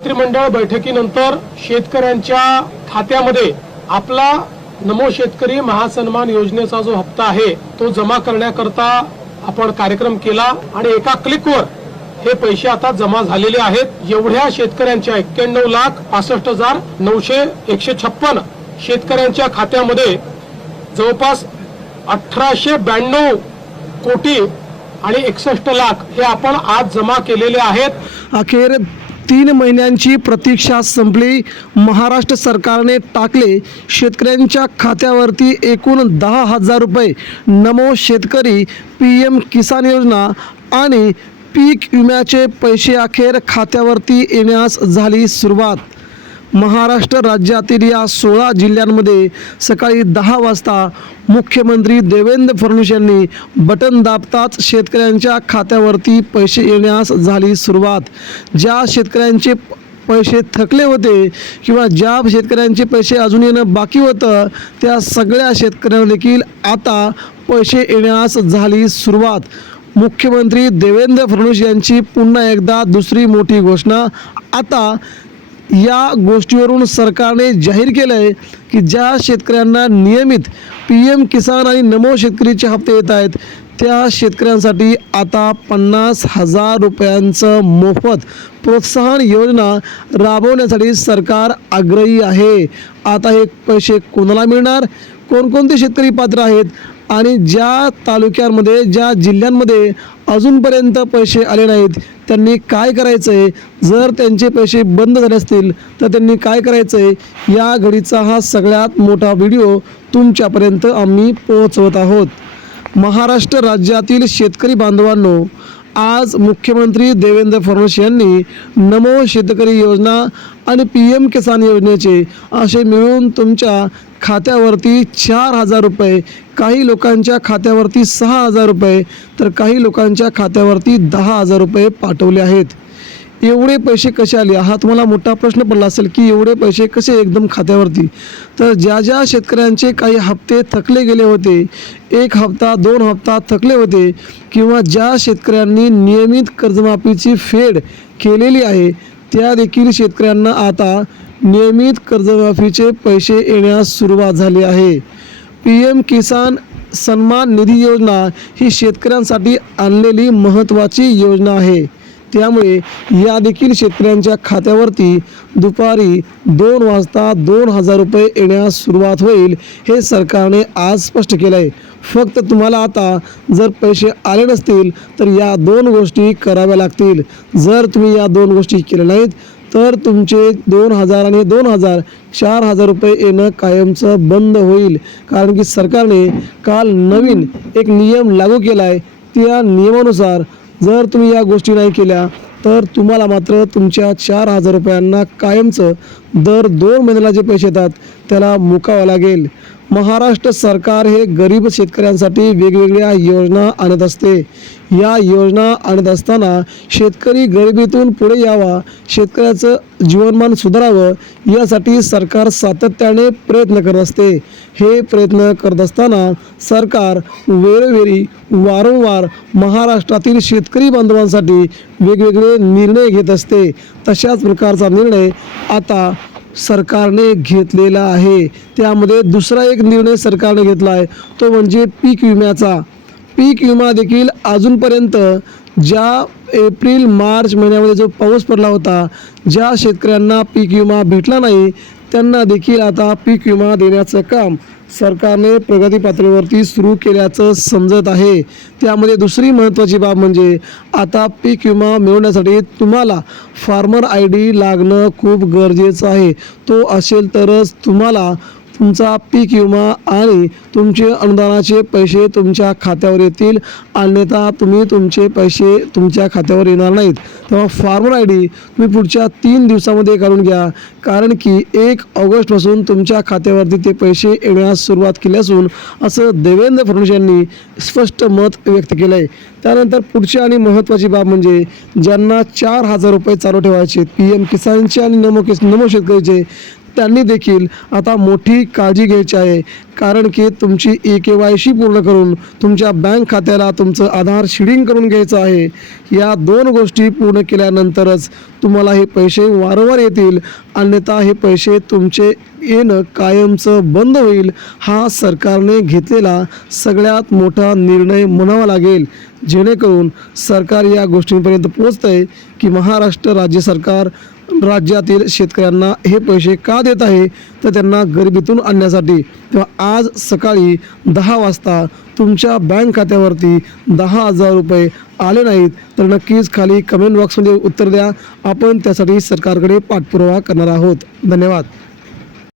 मंत्रिमंडळ बैठकीनंतर शेतकऱ्यांच्या खात्यामध्ये आपला नमो शेतकरी महासन्मान योजनेचा जो हप्ता आहे तो जमा करण्याकरता आपण कार्यक्रम केला आणि एका क्लिकवर हे पैसे आता जमा झालेले आहेत। एवढ्या शेतकऱ्यांच्या 91,61,956 शेतकऱ्यांच्या खात्यामध्ये जवळपास 1892 कोटी आणि 61 लाख हे आपण आज जमा केलेले आहेत। अखेर 3 महिन्यांची प्रतीक्षा संपली। महाराष्ट्र सरकारने टाकले शेतकऱ्यांच्या खात्यावरती एकूण 10,000 रुपये। नमो शेतकरी, PM किसान योजना आणि पीक विम्याचे पैसे अखेर खात्यावरती येण्यास झाली सुरुवात। महाराष्ट्र राज्यातील या 16 जिल्ह्यांमध्ये सकाळी 10 वाजता मुख्यमंत्री देवेंद्र फडणवीस यांनी बटन दाबताच शेतकऱ्यांच्या खात्यावरती पैसे येण्यास झाली सुरुवात। ज्या शेतकऱ्यांचे पैसे थकले होते किंवा ज्या शेतकऱ्यांचे पैसे अजून येणं बाकी होतं त्या सगळ्या शेतकऱ्यांना देखील आता पैसे येण्यास झाली सुरुवात। मुख्यमंत्री देवेंद्र फडणवीस यांची पुन्हा एकदा दुसरी मोठी घोषणा। आता या गोष्टीवरून सरकारने जाहीर केलं आहे की ज्या शेतकऱ्यांना नियमित PM किसान आणि नमो शेतकरीचे हप्ते येत आहेत त्या शेतकऱ्यांसाठी आता 50,000 रुपयांचं मोफत प्रोत्साहन योजना राबवण्यासाठी सरकार आग्रही आहे। आता हे पैसे कोणाला मिळणार, कोणकोणते शेतकरी पात्र आहेत आणि ज्या तालुक्यांमध्ये ज्या जिल्ह्यांमध्ये अजूनपर्यंत पैसे आले नाहीत त्यांनी काय करायचं आहे, जर त्यांचे पैसे बंद झाले असतील तर त्यांनी काय करायचं आहे, या घडीचा हा सगळ्यात मोठा व्हिडिओ तुमच्यापर्यंत आम्ही पोहोचवत आहोत। महाराष्ट्र राज्यातील शेतकरी बांधवांनो, आज मुख्यमंत्री देवेंद्र फडणवीस यांनी नमो शेतकरी योजना आणि PM किसान योजनेचे असे मिळून तुमच्या खात्यावरती 4,000 रुपये, काही लोकांच्या खात्यावरती 6,000 रुपये तर काही लोकांच्या खात्यावरती 10,000 रुपये पाठवले आहेत। एवढे पैसे कसे आले हा तुम्हाला मोठा प्रश्न पडला असेल की एवढे पैसे कसे एकदम खात्यावरती। तर ज्या ज्या शेतकऱ्यांचे काही हप्ते थकले गेले होते, 1 हप्ता 2 हप्ता थकले होते किंवा ज्या शेतकऱ्यांनी नियमित कर्जमाफीची फेड केलेली आहे त्या देखील शेतकऱ्यांना आता नियमित कर्जमाफीचे पैसे येण्यास सुरुवात झाली आहे। PM किसान सन्मान निधी योजना ही शेतकऱ्यांसाठी आणलेली महत्त्वाची योजना आहे। त्यामुळे या देखील शेतकऱ्यांच्या खात्यावरती दुपारी 2 वाजता 2,000 रुपये येण्यास सुरुवात होईल हे सरकारने आज स्पष्ट केलं आहे। फक्त तुम्हाला आता जर पैसे आले नसतील तर या 2 गोष्टी कराव्या लागतील। जर तुम्ही या 2 गोष्टी केल्या नाहीत तर तुमचे 2,000 आणि 2,000 4,000 रुपये येणं कायमचं बंद होईल। कारण की सरकारने काल नवीन एक नियम लागू केला आहे। त्या नियमानुसार जर तुम्ही या गोष्टी नाही केल्या तर तुम्हाला मात्र तुमच्या 4,000 रुपयांना कायमचं दर 2 महिन्याला जे पैसे येतात त्याला मुकावं लागेल। महाराष्ट्र सरकार हे गरीब शेतकऱ्यांसाठी वेगवेगळ्या योजना आणत असते। या योजना आणत असताना शेतकरी गरिबीतून पुढे यावा, शेतकऱ्याचं जीवनमान सुधारावं यासाठी सरकार सातत्याने प्रयत्न करत असते। हे प्रयत्न करत असताना सरकार वेळोवेळी वारंवार महाराष्ट्रातील शेतकरी बांधवांसाठी वेगवेगळे निर्णय घेत असते। तशाच प्रकारचा निर्णय आता सरकारने घेतलेला आहे। त्यामध्ये दुसरा एक निर्णय सरकारने घेतला आहे तो म्हणजे पीक विम्याचा। पीक विमा देखील अजूनपर्यंत ज्या एप्रिल मार्च महिन्यामध्ये जो पाऊस पडला होता, ज्या शेतकऱ्यांना पीक विमा भेटला नाही त्यांना देखील आता पीक विमा देण्याचं काम सरकारने प्रगती पातळीवरती सुरू केल्याचं समजत आहे। त्यामध्ये दुसरी महत्त्वाची बाब म्हणजे आता पीक विमा मिळवण्यासाठी तुम्हाला फार्मर ID लागणं खूप गरजेचं आहे। तो असेल तरच तुम्हाला तुमचा पीक विमा आणि तुमचे अनुदानाचे पैसे तुमच्या खात्यावर येतील, अन्यथा तुम्ही तुमचे पैसे तुमच्या खात्यावर येणार नाहीत। तेव्हा फार्मर ID तुम्ही पुढच्या 3 दिवसामध्ये काढून घ्या, कारण की 1 ऑगस्टपासून तुमच्या खात्यावरती ते पैसे येण्यास सुरुवात केली असून असं देवेंद्र फडणवीस यांनी स्पष्ट मत व्यक्त केलं आहे। त्यानंतर पुढची आणि महत्त्वाची बाब म्हणजे ज्यांना 4,000 रुपये चालू ठेवायचे PM किसानचे आणि नमो शेतकरीचे त्यांनी देखील आता मोठी काळजी घ्यायची आहे, कारण की तुमची KYC पूर्ण करून तुमच्या बँक खात्याला तुमचं आधार शिडिंग करून घ्यायचं आहे. या 2 गोष्टी पूर्ण केल्यानंतरच तुम्हाला हे पैसे वारंवार येतील, अन्यथा हे पैसे तुमचे येणं कायमचं बंद होईल. हा सरकारने घेतलेला सगळ्यात मोठा निर्णय म्हणावा लागेल, जेणेकरून सरकार या गोष्टींपर्यंत पोहोचतं आहे की महाराष्ट्र राज्य सरकार राज्यातील शेतकऱ्यांना हे पैसे का देत आहे, तर त्यांना गरिबीतून आणण्यासाठी. तेव्हा आज सकाळी 10 वाजता तुमच्या बँक खात्यावरती 10,000 रुपये आले नाहीत तर नक्कीच खाली कमेंट बॉक्समध्ये उत्तर द्या. आपण त्यासाठी सरकारकडे पाठपुरावा करणार आहोत. धन्यवाद.